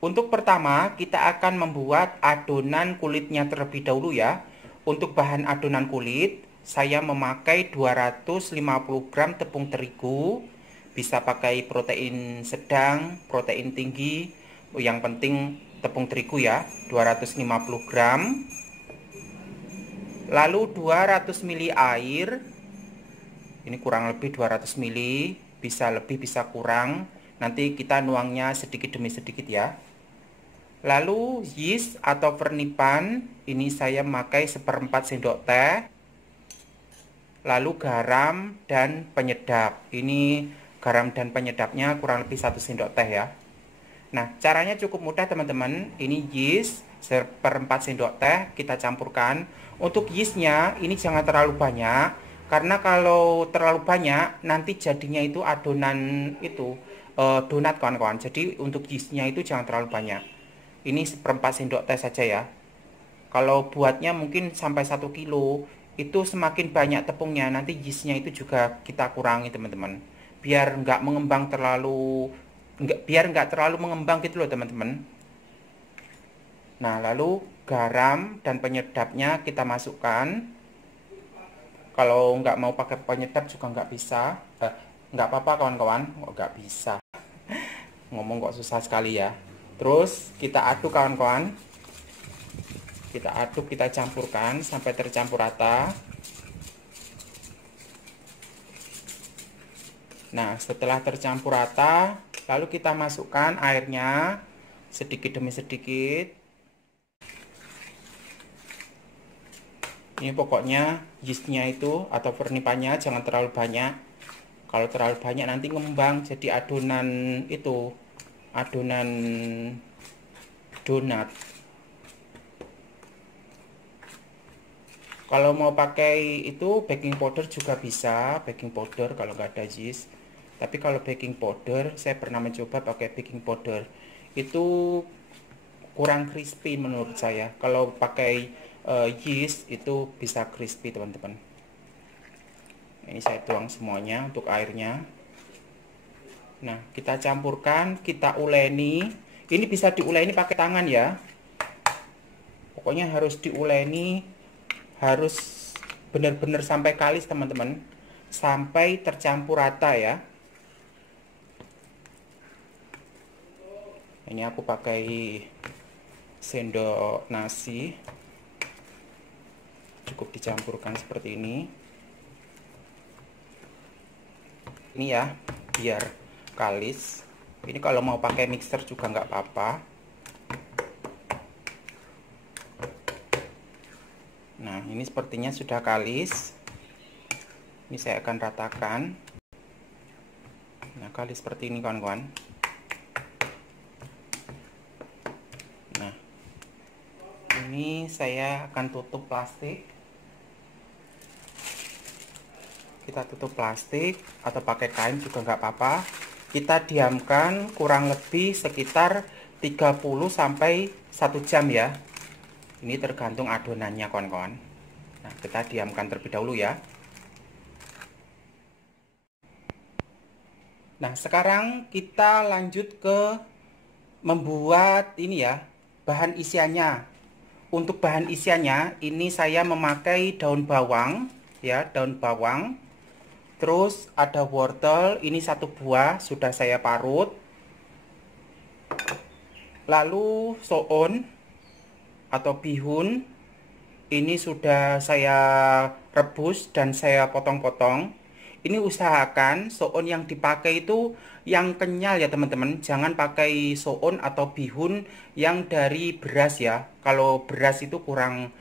Untuk pertama, kita akan membuat adonan kulitnya terlebih dahulu ya. Untuk bahan adonan kulit, saya memakai 250 gram tepung terigu. Bisa pakai protein sedang, protein tinggi. Yang penting tepung terigu ya, 250 gram. Lalu 200 ml air. Ini kurang lebih 200 ml, bisa lebih bisa kurang. Nanti kita nuangnya sedikit demi sedikit ya. Lalu yeast atau vernipan, ini saya memakai 1/4 sendok teh. Lalu garam dan penyedap. Ini garam dan penyedapnya kurang lebih 1 sendok teh ya. Nah, caranya cukup mudah teman-teman. Ini yeast 1/4 sendok teh kita campurkan. Untuk yeastnya ini jangan terlalu banyak, karena kalau terlalu banyak nanti jadinya itu adonan itu donat kawan-kawan. Jadi untuk yeastnya itu jangan terlalu banyak. Ini 1/4 sendok teh saja ya. Kalau buatnya mungkin sampai 1 kilo, itu semakin banyak tepungnya, nanti yeastnya itu juga kita kurangi teman-teman. Biar nggak terlalu mengembang gitu loh teman-teman. Nah, lalu garam dan penyedapnya kita masukkan. Kalau nggak mau pakai penyedap juga nggak bisa. Nggak apa-apa kawan-kawan, nggak bisa. Ngomong kok susah sekali ya. Terus kita aduk kawan-kawan. Kita aduk, kita campurkan sampai tercampur rata. Nah, setelah tercampur rata, lalu kita masukkan airnya sedikit demi sedikit. Ini pokoknya yeastnya itu atau vernipannya jangan terlalu banyak. Kalau terlalu banyak nanti ngembang jadi adonan itu, adonan donat. Kalau mau pakai itu baking powder juga bisa, baking powder kalau nggak ada yeast. Tapi kalau baking powder, saya pernah mencoba pakai baking powder. Itu kurang crispy menurut saya. Kalau pakai yeast itu bisa crispy teman-teman. Ini saya tuang semuanya untuk airnya. Nah, kita campurkan, kita uleni. Ini bisa diuleni pakai tangan ya. Pokoknya harus diuleni, harus benar-benar sampai kalis teman-teman, sampai tercampur rata ya. Ini aku pakai sendok nasi, cukup dicampurkan seperti ini ya, biar kalis. Ini kalau mau pakai mixer juga nggak apa-apa. Nah, ini sepertinya sudah kalis. Ini saya akan ratakan. Nah, kalis seperti ini kawan-kawan. Nah, ini saya akan tutup plastik. Kita tutup plastik atau pakai kain juga nggak apa-apa. Kita diamkan kurang lebih sekitar 30 sampai 1 jam ya. Ini tergantung adonannya kawan-kawan. Nah, kita diamkan terlebih dahulu ya. Nah, sekarang kita lanjut ke membuat ini ya, bahan isiannya. Untuk bahan isiannya, ini saya memakai daun bawang ya, daun bawang. Terus ada wortel, ini 1 buah sudah saya parut. Lalu soon atau bihun, ini sudah saya rebus dan saya potong-potong. Ini usahakan soun yang dipakai itu yang kenyal ya teman-teman. Jangan pakai soun atau bihun yang dari beras ya. Kalau beras itu kurang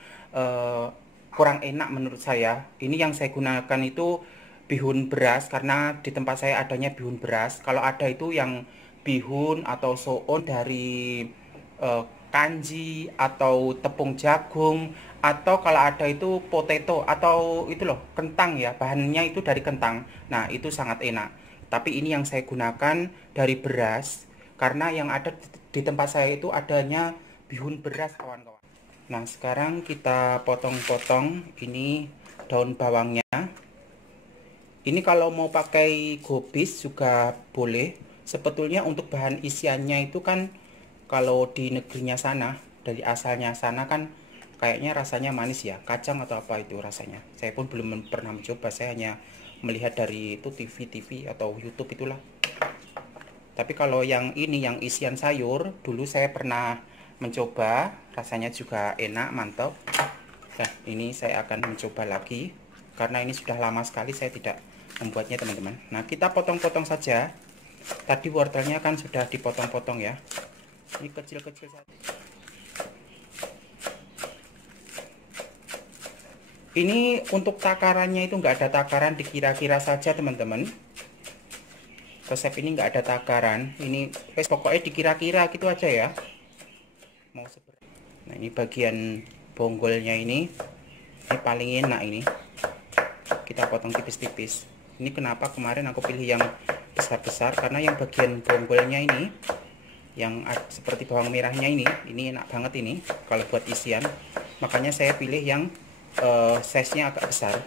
enak menurut saya. Ini yang saya gunakan itu bihun beras, karena di tempat saya adanya bihun beras. Kalau ada itu yang bihun atau soun dari kanji atau tepung jagung, atau kalau ada itu potato atau itu loh kentang ya, bahannya itu dari kentang. Nah, itu sangat enak. Tapi ini yang saya gunakan dari beras, karena yang ada di tempat saya itu adanya bihun beras kawan-kawan. Nah, sekarang kita potong-potong ini daun bawangnya. Ini kalau mau pakai gobis juga boleh. Sebetulnya untuk bahan isiannya itu kan kalau di negerinya sana, dari asalnya sana kan kayaknya rasanya manis ya, kacang atau apa itu rasanya. Saya pun belum pernah mencoba, saya hanya melihat dari itu TV atau YouTube itulah. Tapi kalau yang ini, yang isian sayur, dulu saya pernah mencoba, rasanya juga enak, mantap. Nah, ini saya akan mencoba lagi, karena ini sudah lama sekali saya tidak membuatnya, teman-teman. Nah, kita potong-potong saja. Tadi wortelnya kan sudah dipotong-potong ya. Ini kecil-kecil saja. Ini untuk takarannya itu nggak ada takaran, dikira-kira saja, teman-teman. Resep ini nggak ada takaran, ini pokoknya dikira-kira gitu aja ya. Mau seperti. Nah, ini bagian bonggolnya ini paling enak ini. Kita potong tipis-tipis. Ini kenapa kemarin aku pilih yang besar-besar, karena yang bagian bonggolnya ini, yang seperti bawang merahnya ini enak banget ini kalau buat isian. Makanya saya pilih yang size-nya agak besar.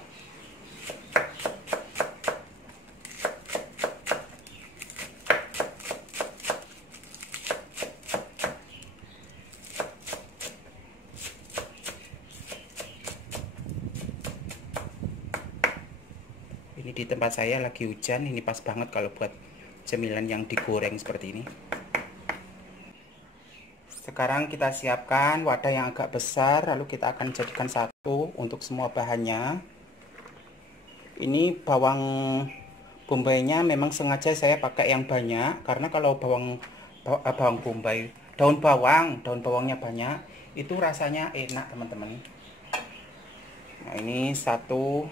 Ini di tempat saya lagi hujan, ini pas banget kalau buat cemilan yang digoreng seperti ini. Sekarang kita siapkan wadah yang agak besar, lalu kita akan jadikan satu untuk semua bahannya. Ini bawang bombaynya memang sengaja saya pakai yang banyak, karena kalau bawang bombay, daun bawangnya banyak, itu rasanya enak, teman-teman. Nah, ini satu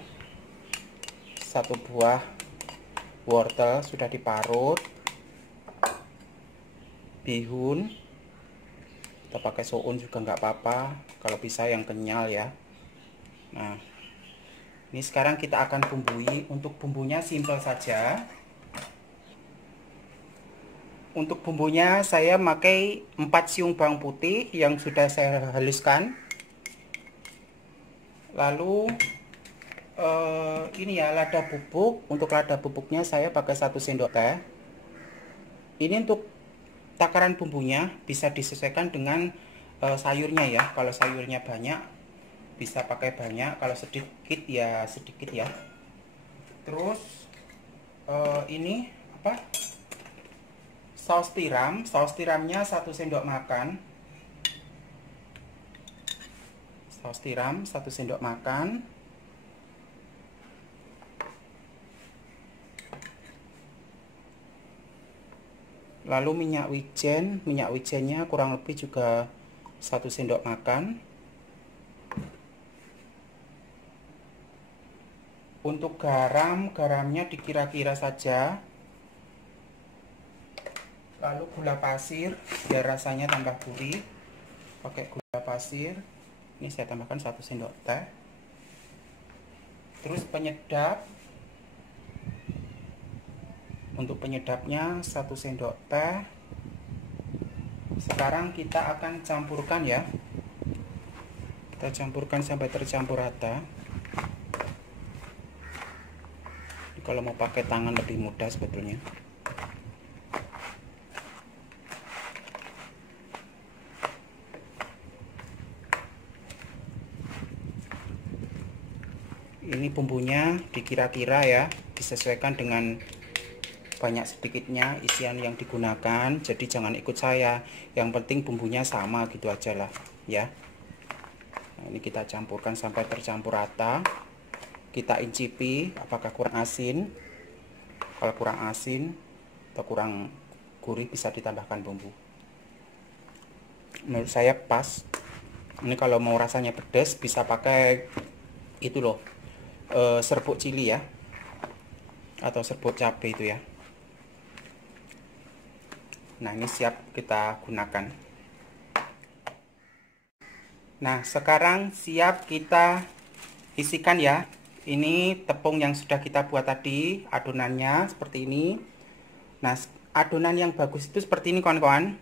buah wortel sudah diparut, bihun kita pakai soun juga nggak apa-apa, kalau bisa yang kenyal ya. Nah, ini sekarang kita akan bumbui. Untuk bumbunya simple saja. Untuk bumbunya saya pakai 4 siung bawang putih yang sudah saya haluskan. Lalu ini ya, lada bubuk. Untuk lada bubuknya saya pakai 1 sendok teh. Ini untuk takaran bumbunya bisa disesuaikan dengan sayurnya ya. Kalau sayurnya banyak bisa pakai banyak, kalau sedikit ya sedikit ya. Terus ini apa? Saus tiramnya 1 sendok makan. Saus tiram 1 sendok makan. Lalu minyak wijennya kurang lebih juga 1 sendok makan. Untuk garamnya dikira-kira saja. Lalu gula pasir biar rasanya tambah gurih, pakai gula pasir. Ini saya tambahkan 1 sendok teh. Terus penyedap. Untuk penyedapnya 1 sendok teh. Sekarang kita akan campurkan ya. Kita campurkan sampai tercampur rata. Kalau mau pakai tangan lebih mudah sebetulnya. Ini bumbunya dikira-kira ya, disesuaikan dengan banyak sedikitnya isian yang digunakan, jadi jangan ikut saya, yang penting bumbunya sama gitu aja lah ya. Nah, ini kita campurkan sampai tercampur rata. Kita incipi apakah kurang asin. Kalau kurang asin atau kurang gurih bisa ditambahkan bumbu. Menurut saya pas. Ini kalau mau rasanya pedas bisa pakai itu loh, serbuk cili ya, atau serbuk cabai itu ya. Nah, ini siap kita gunakan. Nah, sekarang siap kita isikan ya. Ini tepung yang sudah kita buat tadi, adonannya seperti ini. Nah, adonan yang bagus itu seperti ini kawan-kawan.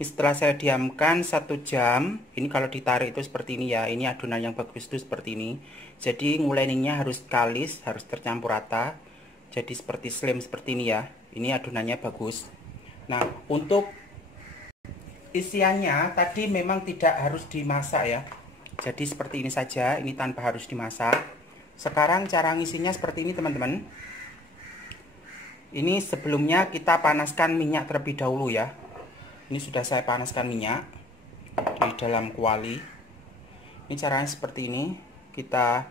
Setelah saya diamkan 1 jam, ini kalau ditarik itu seperti ini ya. Ini adonan yang bagus itu seperti ini. Jadi nguleningnya harus kalis, harus tercampur rata. Jadi seperti slim seperti ini ya. Ini adonannya bagus. Nah, untuk isiannya tadi memang tidak harus dimasak ya. Jadi seperti ini saja, ini tanpa harus dimasak. Sekarang cara ngisinya seperti ini teman-teman. Ini sebelumnya kita panaskan minyak terlebih dahulu ya. Ini sudah saya panaskan minyak di dalam kuali. Ini caranya seperti ini. Kita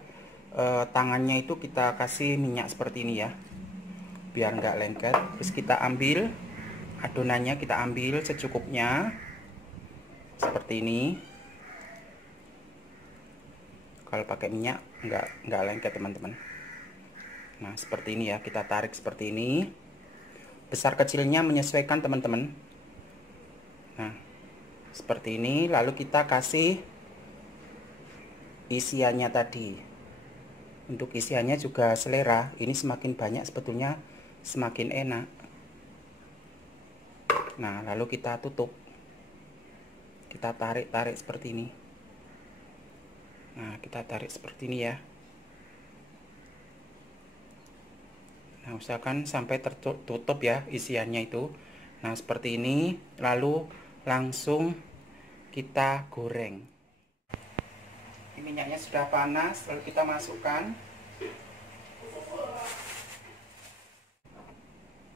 tangannya itu kita kasih minyak seperti ini ya, biar nggak lengket. Terus kita ambil adonannya, kita ambil secukupnya seperti ini. Kalau pakai minyak nggak lengket teman-teman. Nah seperti ini ya, kita tarik seperti ini. Besar kecilnya menyesuaikan teman-teman. Nah seperti ini. Lalu kita kasih isiannya tadi. Untuk isiannya juga selera. Ini semakin banyak sebetulnya semakin enak. Nah lalu kita tutup. Kita tarik-tarik seperti ini. Nah kita tarik seperti ini ya. Nah usahakan sampai tertutup ya isiannya itu. Nah seperti ini. Lalu langsung kita goreng. Ini minyaknya sudah panas, lalu kita masukkan.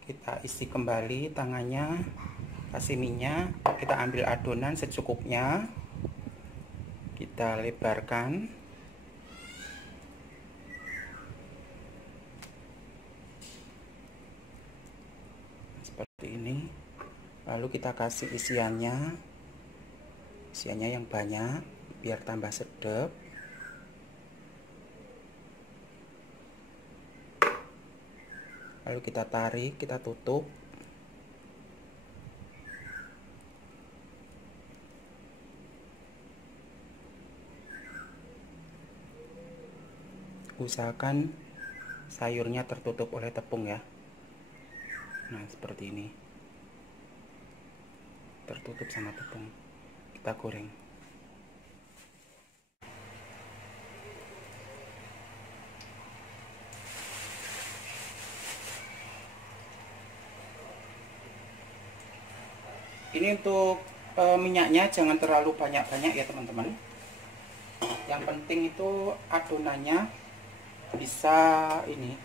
Kita isi kembali tangannya, kasih minyak. Kita ambil adonan secukupnya, kita lebarkan. Seperti ini. Lalu kita kasih isiannya yang banyak biar tambah sedap. Lalu kita tarik, kita tutup. Usahakan sayurnya tertutup oleh tepung ya. Nah seperti ini, tertutup sama tepung. Kita goreng. Ini untuk minyaknya jangan terlalu banyak-banyak ya teman-teman. Yang penting itu adonannya bisa ini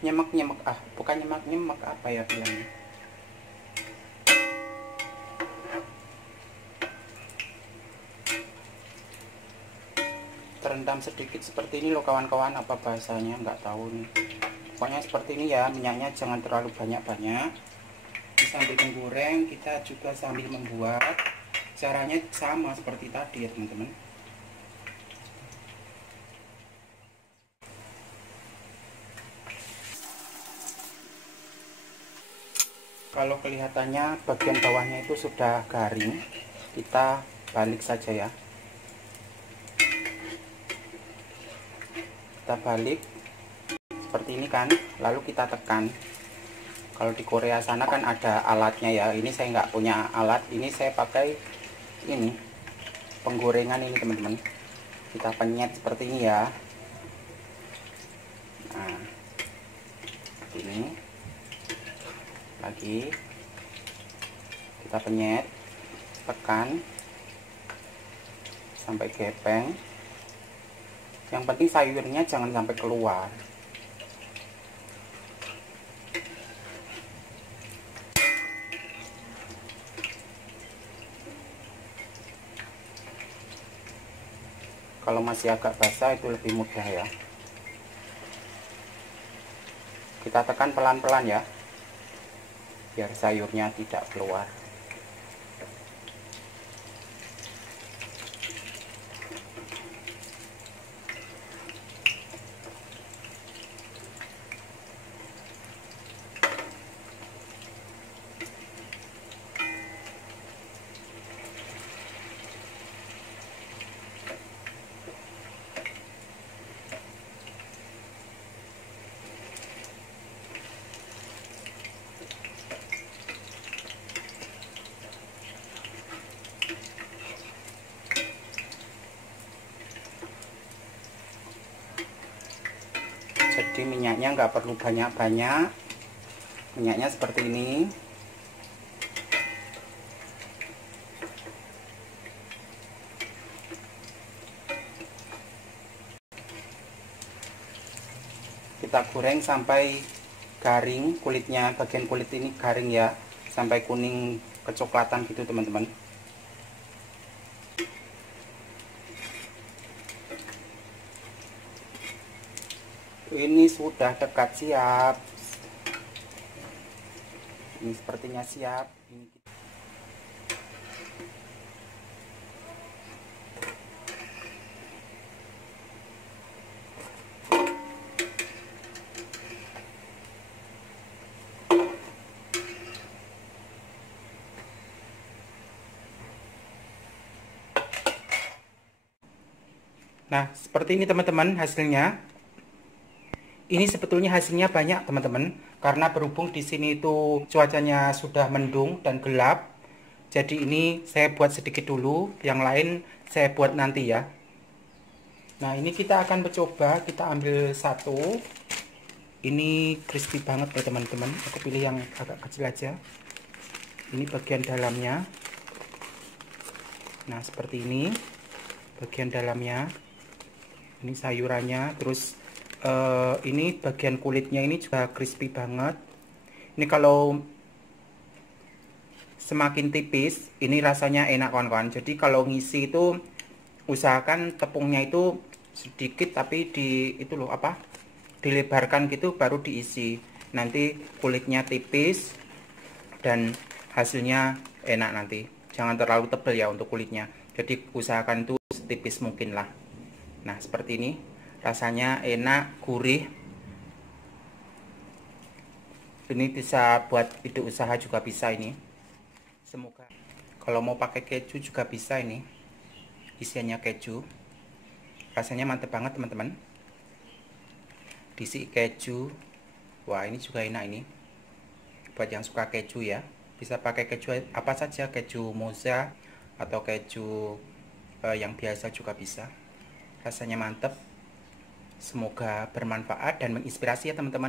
nyemek-nyemek, bukan nyemek-nyemek, apa ya bilangnya, terendam sedikit seperti ini loh kawan-kawan. Apa bahasanya nggak tahu nih. Pokoknya seperti ini ya, minyaknya jangan terlalu banyak-banyak. Sambil menggoreng kita juga sambil membuat. Caranya sama seperti tadi ya teman-teman. Kalau kelihatannya bagian bawahnya itu sudah garing, kita balik saja ya. Kita balik seperti ini kan, lalu kita tekan. Kalau di Korea sana kan ada alatnya ya. Ini saya nggak punya alat, ini saya pakai ini penggorengan ini teman-teman. Kita penyet seperti ini ya. Nah ini lagi kita penyet, tekan sampai gepeng. Yang penting sayurnya jangan sampai keluar. Kalau masih agak basah itu lebih mudah ya. Kita tekan pelan-pelan ya, biar sayurnya tidak keluar. Jadi minyaknya nggak perlu banyak-banyak, minyaknya seperti ini. kita goreng sampai garing kulitnya, bagian kulit ini garing ya, sampai kuning kecoklatan gitu teman-teman. Ini sudah dekat siap. Ini sepertinya siap. Nah, seperti ini teman-teman hasilnya. Ini sebetulnya hasilnya banyak teman-teman, karena berhubung di sini itu cuacanya sudah mendung dan gelap. Jadi ini saya buat sedikit dulu, yang lain saya buat nanti ya. Nah, ini kita akan mencoba, kita ambil satu. Ini crispy banget ya teman-teman. Aku pilih yang agak kecil aja. Ini bagian dalamnya. Nah, seperti ini bagian dalamnya. Ini sayurannya, terus ini bagian kulitnya ini juga crispy banget. Ini kalau semakin tipis ini rasanya enak kawan-kawan. Jadi kalau ngisi itu usahakan tepungnya itu sedikit, tapi itu loh apa, dilebarkan gitu baru diisi. Nanti kulitnya tipis dan hasilnya enak nanti. Jangan terlalu tebal ya untuk kulitnya. Jadi usahakan itu setipis mungkin lah. Nah, seperti ini. Rasanya enak, gurih. Ini bisa buat ide usaha juga bisa ini. Semoga. Kalau mau pakai keju juga bisa ini. Isiannya keju. Rasanya mantep banget teman-teman. Diisi keju. Wah, ini juga enak ini. Buat yang suka keju ya. Bisa pakai keju apa saja, keju mozzarella atau keju yang biasa juga bisa. Rasanya mantep. Semoga bermanfaat dan menginspirasi ya teman-teman.